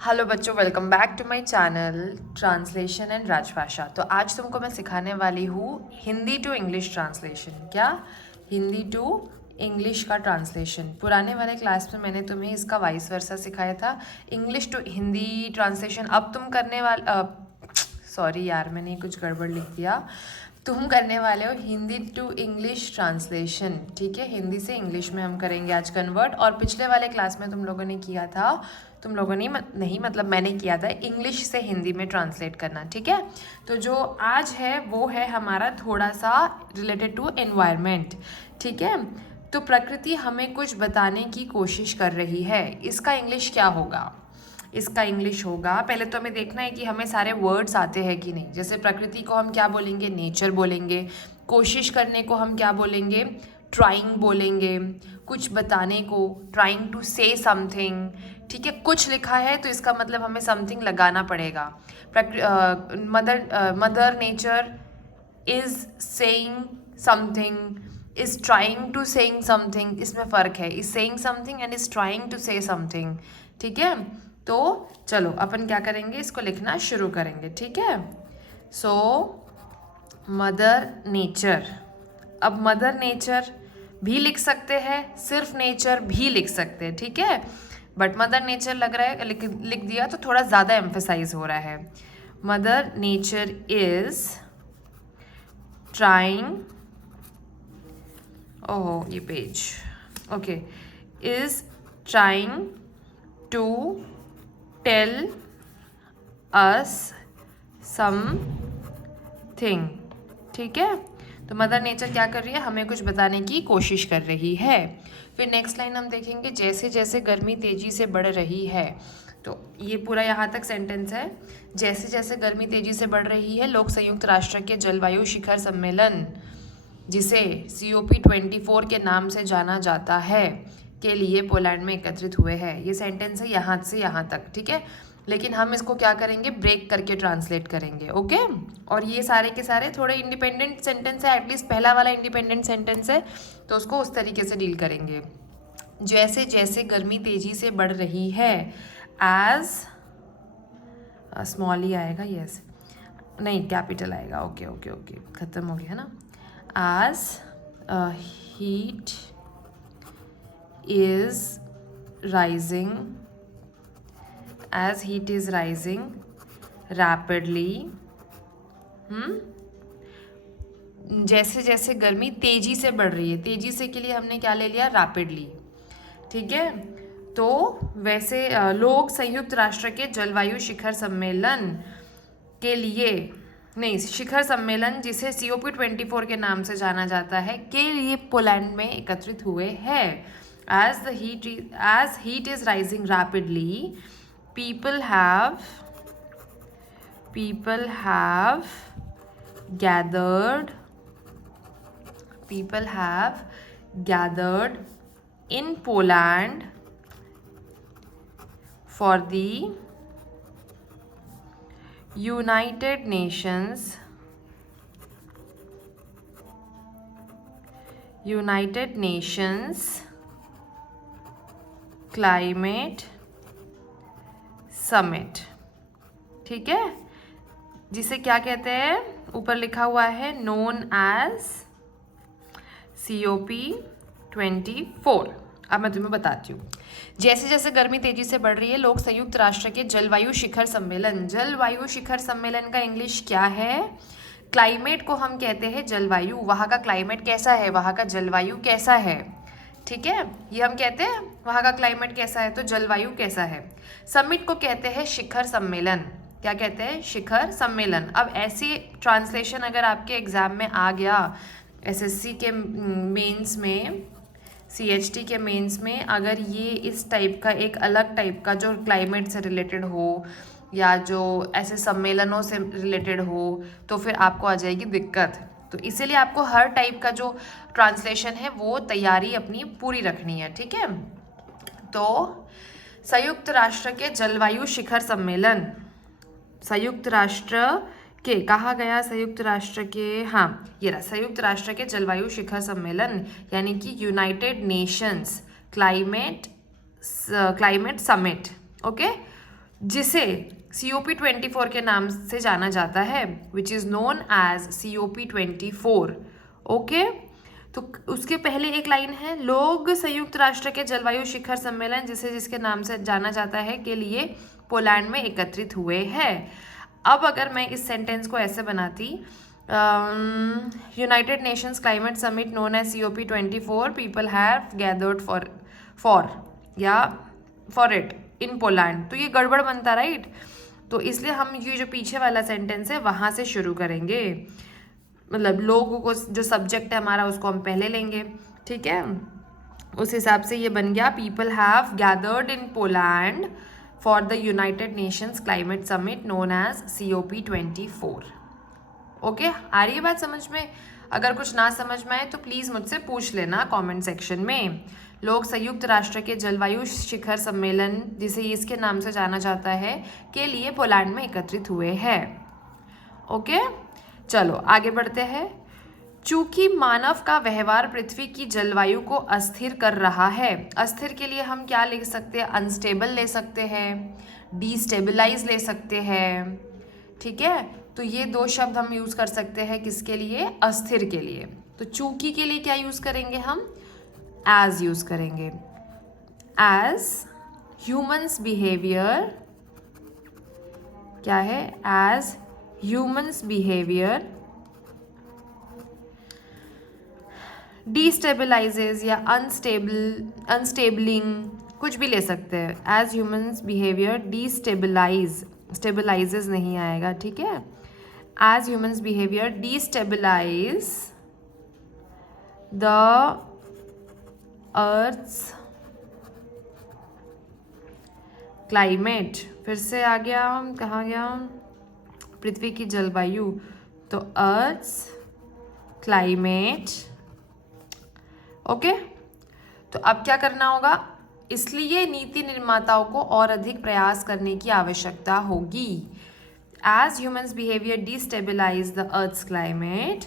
Hello बच्चों, welcome back to my channel translation and Rajbhasha. तो आज तुमको मैं सिखाने वाली हूँ हिंदी टू इंग्लिश ट्रांसलेशन। क्या? हिंदी टू इंग्लिश का ट्रांसलेशन। पुराने वाले क्लास में मैंने तुम्हें इसका वाइस वर्सा सिखाया था, इंग्लिश टू हिंदी ट्रांसलेशन। अब तुम करने वाले सॉरी यार, मैंने कुछ गड़बड़ लिख दिया। तुम करने वाले हो हिंदी टू इंग्लिश ट्रांसलेशन। ठीक है, हिंदी से इंग्लिश में हम करेंगे आज कन्वर्ट। और पिछले वाले क्लास में तुम लोगों ने किया था, तुम लोगों ने नहीं मतलब मैंने किया था इंग्लिश से हिंदी में ट्रांसलेट करना। ठीक है, तो जो आज है वो है हमारा थोड़ा सा रिलेटेड टू एनवायरनमेंट। ठीक है, तो प्रकृति हमें कुछ बताने की कोशिश कर रही है। इसका इंग्लिश क्या होगा? इसका इंग्लिश होगा, पहले तो हमें देखना है कि हमें सारे वर्ड्स आते हैं कि नहीं। जैसे प्रकृति को हम क्या बोलेंगे? नेचर बोलेंगे। कोशिश करने को हम क्या बोलेंगे? ट्राइंग बोलेंगे। कुछ बताने को ट्राइंग टू से समथिंग। ठीक है, कुछ लिखा है तो इसका मतलब हमें समथिंग लगाना पड़ेगा। Mother nature is saying something, is trying to saying something. इसमें फ़र्क है, is saying something and is trying to say something. ठीक है, तो चलो अपन क्या करेंगे, इसको लिखना शुरू करेंगे। ठीक है, सो मदर नेचर। अब मदर नेचर भी लिख सकते हैं, सिर्फ नेचर भी लिख सकते हैं। ठीक है, बट मदर नेचर लग रहा है लिख दिया तो थोड़ा ज़्यादा एम्फेसाइज हो रहा है। Mother nature is trying, oh ये page, okay, is trying to tell us something. ठीक है, तो मदर नेचर क्या कर रही है? हमें कुछ बताने की कोशिश कर रही है। फिर नेक्स्ट लाइन हम देखेंगे, जैसे जैसे गर्मी तेजी से बढ़ रही है। तो ये पूरा यहाँ तक सेंटेंस है। जैसे जैसे गर्मी तेजी से बढ़ रही है, लोग संयुक्त राष्ट्र के जलवायु शिखर सम्मेलन, जिसे COP24 के नाम से जाना जाता है, के लिए पोलैंड में एकत्रित हुए हैं। ये सेंटेंस है यहाँ से यहाँ तक। ठीक है, लेकिन हम इसको क्या करेंगे? ब्रेक करके ट्रांसलेट करेंगे। ओके, और ये सारे के सारे थोड़े इंडिपेंडेंट सेंटेंस है, एटलीस्ट पहला वाला इंडिपेंडेंट सेंटेंस है, तो उसको उस तरीके से डील करेंगे। जैसे जैसे गर्मी तेजी से बढ़ रही है, एज स्मॉल ही आएगा, यस नहीं कैपिटल आएगा। ओके ओके ओके, खत्म हो गया ना। As heat is rising, as heat is rising rapidly, जैसे जैसे गर्मी तेजी से बढ़ रही है, तेजी से के लिए हमने क्या ले लिया? रैपिडली। ठीक है, तो वैसे लोग संयुक्त राष्ट्र के जलवायु शिखर सम्मेलन के लिए, नहीं, शिखर सम्मेलन जिसे COP24 के नाम से जाना जाता है, के लिए पोलैंड में एकत्रित हुए हैं। As heat is rising rapidly, people have gathered in Poland for the United Nations climate summit. ठीक है, जिसे क्या कहते हैं? ऊपर लिखा हुआ है नोन एज COP24। अब मैं तुम्हें बताती हूँ। जैसे जैसे गर्मी तेजी से बढ़ रही है, लोग संयुक्त राष्ट्र के जलवायु शिखर सम्मेलन, जलवायु शिखर सम्मेलन का इंग्लिश क्या है? क्लाइमेट को हम कहते हैं जलवायु। वहाँ का क्लाइमेट कैसा है? वहाँ का जलवायु कैसा है? ठीक है, ये हम कहते हैं वहाँ का क्लाइमेट कैसा है, तो जलवायु कैसा है। समिट को कहते हैं शिखर सम्मेलन। क्या कहते हैं? शिखर सम्मेलन। अब ऐसी ट्रांसलेशन अगर आपके एग्जाम में आ गया, SSC के मेंस में, CHT के मेंस में, अगर ये इस टाइप का एक अलग टाइप का जो क्लाइमेट से रिलेटेड हो या जो ऐसे सम्मेलनों से रिलेटेड हो, तो फिर आपको आ जाएगी दिक्कत। तो इसीलिए आपको हर टाइप का जो ट्रांसलेशन है वो तैयारी अपनी पूरी रखनी है। ठीक है, तो संयुक्त राष्ट्र के जलवायु शिखर सम्मेलन, संयुक्त राष्ट्र के कहा गया, संयुक्त राष्ट्र के, हाँ ये रहा, संयुक्त राष्ट्र के जलवायु शिखर सम्मेलन यानी कि United Nations climate summit. Okay, जिसे COP24 के नाम से जाना जाता है, which is known as COP24। Okay, तो उसके पहले एक लाइन है, लोग संयुक्त राष्ट्र के जलवायु शिखर सम्मेलन जिसके नाम से जाना जाता है के लिए पोलैंड में एकत्रित हुए हैं। अब अगर मैं इस सेंटेंस को ऐसे बनाती, United Nations climate summit known as COP24 people have gathered for it in Poland, तो ये गड़बड़ बनता, राइट। तो इसलिए हम ये जो पीछे वाला सेंटेंस है वहाँ से शुरू करेंगे, मतलब लोगों को जो सब्जेक्ट है हमारा उसको हम पहले लेंगे, ठीक है। उस हिसाब से ये बन गया, people have gathered in Poland for the United Nations climate summit known as COP24। Okay, आ रही है बात समझ में? अगर कुछ ना समझ में आए तो प्लीज़ मुझसे पूछ लेना कमेंट सेक्शन में। लोग संयुक्त राष्ट्र के जलवायु शिखर सम्मेलन जिसे इसके नाम से जाना जाता है के लिए पोलैंड में एकत्रित हुए हैं। ओके, चलो आगे बढ़ते हैं। चूंकि मानव का व्यवहार पृथ्वी की जलवायु को अस्थिर कर रहा है, अस्थिर के लिए हम क्या लिख सकते हैं? अनस्टेबल ले सकते हैं, डीस्टेबलाइज ले सकते हैं, ठीक है। तो ये दो शब्द हम यूज़ कर सकते हैं किसके लिए? अस्थिर के लिए। तो चूंकि के लिए क्या यूज़ करेंगे हम? एज यूज़ करेंगे। एज ह्यूमन्स बिहेवियर, क्या है? एज ह्यूमन्स बिहेवियर डिस्टेबलाइजेज या अनस्टेबलिंग, कुछ भी ले सकते हैं। एज ह्यूमन्स बिहेवियर स्टेबलाइजेज नहीं आएगा, ठीक है। As humans behaviour destabilize the earth's climate, फिर से आ गया, कहाँ गया? पृथ्वी की जलवायु, तो अर्थ्स क्लाइमेट। ओके, तो अब क्या करना होगा? इसलिए नीति निर्माताओं को और अधिक प्रयास करने की आवश्यकता होगी। As humans behaviour destabilize the earth's climate,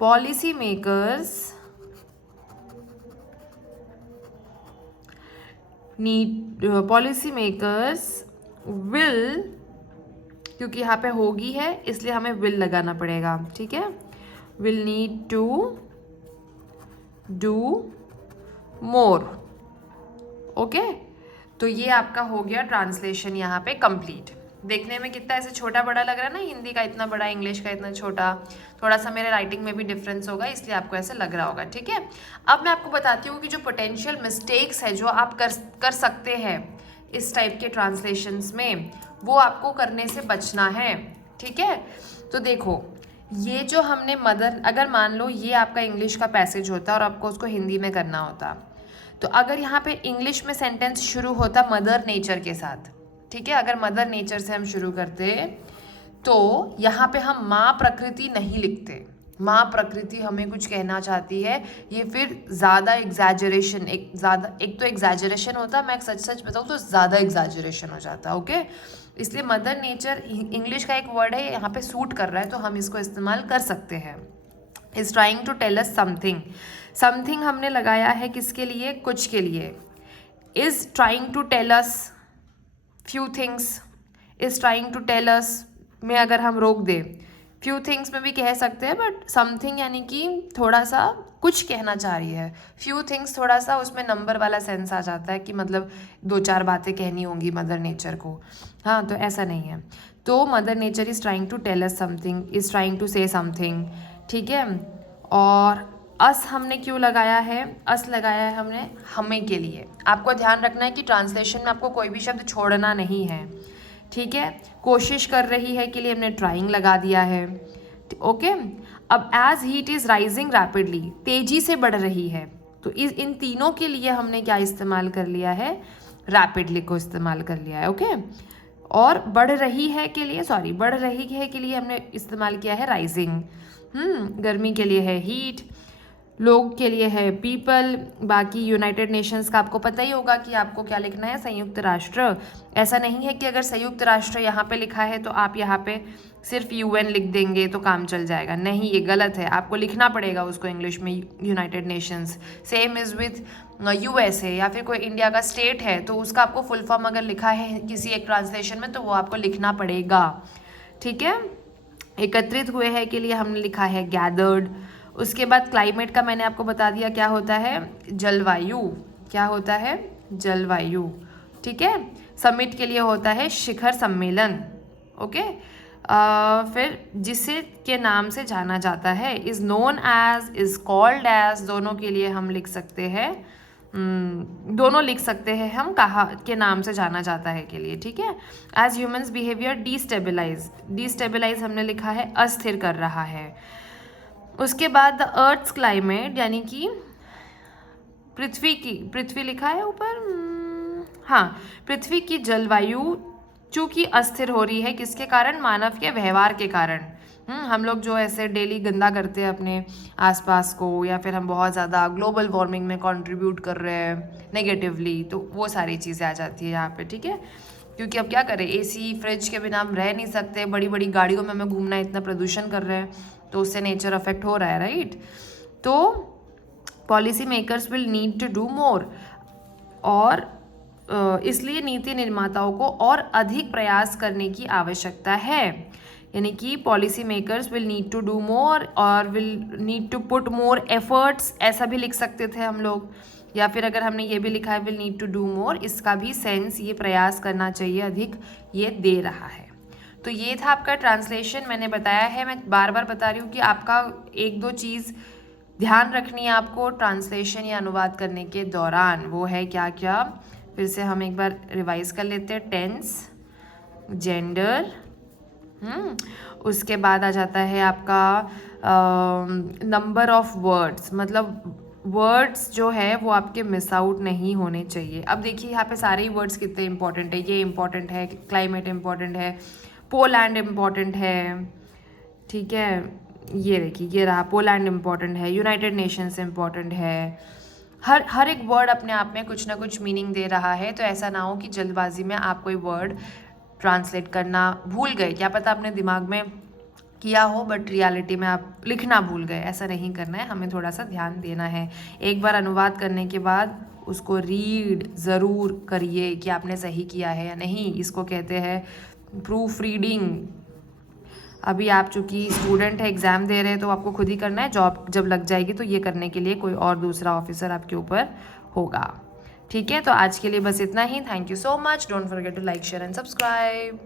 policy makers will, क्योंकि यहाँ पे होगी है इसलिए हमें विल लगाना पड़ेगा, ठीक है। Will need to do more. Okay, तो ये आपका हो गया ट्रांसलेशन यहाँ पे कंप्लीट। देखने में कितना ऐसे छोटा बड़ा लग रहा है ना, हिंदी का इतना बड़ा, इंग्लिश का इतना छोटा, थोड़ा सा मेरे राइटिंग में भी डिफरेंस होगा इसलिए आपको ऐसे लग रहा होगा, ठीक है। अब मैं आपको बताती हूँ कि जो पोटेंशियल मिस्टेक्स है जो आप कर सकते हैं इस टाइप के ट्रांसलेशंस में, वो आपको करने से बचना है, ठीक है। तो देखो, ये जो हमने मदर, अगर मान लो ये आपका इंग्लिश का पैसेज होता और आपको उसको हिंदी में करना होता, तो अगर यहाँ पे इंग्लिश में सेंटेंस शुरू होता मदर नेचर के साथ, ठीक है। अगर मदर नेचर से हम शुरू करते तो यहाँ पे हम माँ प्रकृति नहीं लिखते। माँ प्रकृति हमें कुछ कहना चाहती है, ये फिर ज़्यादा एग्जैजरेशन, एक तो एग्जैजरेशन होता, मैं सच बताऊँ तो ज़्यादा एग्जैजरेशन हो जाता, ओके। इसलिए मदर नेचर इंग्लिश का एक वर्ड है, यहाँ पे सूट कर रहा है तो हम इसको इस्तेमाल कर सकते हैं। Is trying to tell us something, something हमने लगाया है किसके लिए? कुछ के लिए। Is trying to tell us few things, is trying to tell us में अगर हम रोक दें, फ्यू थिंग्स में भी कह सकते हैं, बट समथिंग यानी कि थोड़ा सा कुछ कहना चाह रही है। फ्यू थिंग्स थोड़ा सा उसमें नंबर वाला सेंस आ जाता है कि मतलब 2-4 बातें कहनी होंगी मदर नेचर को, हाँ, तो ऐसा नहीं है। तो mother nature is trying to tell us something, is trying to say something, ठीक है। और अस हमने क्यों लगाया है? अस लगाया है हमने हमें के लिए। आपको ध्यान रखना है कि ट्रांसलेशन में आपको कोई भी शब्द छोड़ना नहीं है, ठीक है। कोशिश कर रही है के लिए हमने ट्राइंग लगा दिया है, ओके। अब as heat is rising rapidly, तेजी से बढ़ रही है, तो इन तीनों के लिए हमने क्या इस्तेमाल कर लिया है? रैपिडली को इस्तेमाल कर लिया है, ओके। और बढ़ रही है के लिए हमने इस्तेमाल किया है राइजिंग। गर्मी के लिए है हीट, लोग के लिए है पीपल। बाकी यूनाइटेड नेशंस का आपको पता ही होगा कि आपको क्या लिखना है, संयुक्त राष्ट्र। ऐसा नहीं है कि अगर संयुक्त राष्ट्र यहाँ पे लिखा है तो आप यहाँ पे सिर्फ यूएन लिख देंगे तो काम चल जाएगा, नहीं, ये गलत है, आपको लिखना पड़ेगा उसको इंग्लिश में United Nations. Same is with USA या फिर कोई इंडिया का स्टेट है तो उसका आपको फुल फॉर्म अगर लिखा है किसी एक ट्रांसलेशन में तो वो आपको लिखना पड़ेगा, ठीक है। एकत्रित हुए हैं के लिए हमने लिखा है गैदर्ड। उसके बाद क्लाइमेट का मैंने आपको बता दिया क्या होता है, जलवायु। क्या होता है, जलवायु, ठीक है। समिट के लिए होता है शिखर सम्मेलन, ओके। फिर जिसे के नाम से जाना जाता है, is known as, is called as, दोनों के लिए हम लिख सकते हैं, दोनों लिख सकते हैं हम, कहा के नाम से जाना जाता है के लिए, ठीक है। As humans behaviour destabilize, destabilize हमने लिखा है अस्थिर कर रहा है। उसके बाद द अर्थ्स क्लाइमेट यानी कि पृथ्वी की, पृथ्वी लिखा है ऊपर, हाँ, पृथ्वी की जलवायु चूँकि अस्थिर हो रही है, किसके कारण, मानव के व्यवहार के कारण। हम लोग जो ऐसे डेली गंदा करते हैं अपने आसपास को, या फिर हम बहुत ज़्यादा ग्लोबल वार्मिंग में कंट्रीब्यूट कर रहे हैं नेगेटिवली, तो वो सारी चीज़ें आ जाती है यहाँ पे, ठीक है। क्योंकि अब क्या करें, एसी फ्रिज के बिना हम रह नहीं सकते, बड़ी बड़ी गाड़ियों में हमें घूमना है, इतना प्रदूषण कर रहे हैं, तो उससे नेचर अफेक्ट हो रहा है, राइट। तो policy makers will need to do more, और इसलिए नीति निर्माताओं को और अधिक प्रयास करने की आवश्यकता है। यानी कि policy makers will need to do more और will need to put more efforts, ऐसा भी लिख सकते थे हम लोग। या फिर अगर हमने ये भी लिखा है will need to do more, इसका भी सेंस ये प्रयास करना चाहिए अधिक, ये दे रहा है। तो ये था आपका ट्रांसलेशन, मैंने बताया है, मैं बार बार बता रही हूँ कि आपका एक दो चीज़ ध्यान रखनी है आपको ट्रांसलेशन या अनुवाद करने के दौरान, वो है क्या क्या, फिर से हम एक बार रिवाइज कर लेते हैं। टेंस, जेंडर, उसके बाद आ जाता है आपका नंबर ऑफ वर्ड्स, मतलब वर्ड्स जो है वो आपके मिस आउट नहीं होने चाहिए। अब देखिए यहाँ पे सारे ही वर्ड्स कितने इंपॉर्टेंट है, ये इंपॉर्टेंट है, क्लाइमेट इंपॉर्टेंट है, पोलैंड इम्पॉर्टेंट है, ठीक है, ये देखिए ये रहा, पोलैंड इम्पॉर्टेंट है, यूनाइटेड नेशंस इम्पॉर्टेंट है। हर एक वर्ड अपने आप में कुछ ना कुछ मीनिंग दे रहा है, तो ऐसा ना हो कि जल्दबाजी में आप कोई वर्ड ट्रांसलेट करना भूल गए, क्या पता आपने दिमाग में किया हो बट रियलिटी में आप लिखना भूल गए, ऐसा नहीं करना है, हमें थोड़ा सा ध्यान देना है। एक बार अनुवाद करने के बाद उसको रीड ज़रूर करिए कि आपने सही किया है या नहीं, इसको कहते हैं प्रूफ रीडिंग। अभी आप चूँकि स्टूडेंट है, एग्ज़ाम दे रहे हैं, तो आपको खुद ही करना है, जॉब जब लग जाएगी तो ये करने के लिए कोई और दूसरा ऑफिसर आपके ऊपर होगा, ठीक है। तो आज के लिए बस इतना ही, thank you so much, don't forget to like share and subscribe.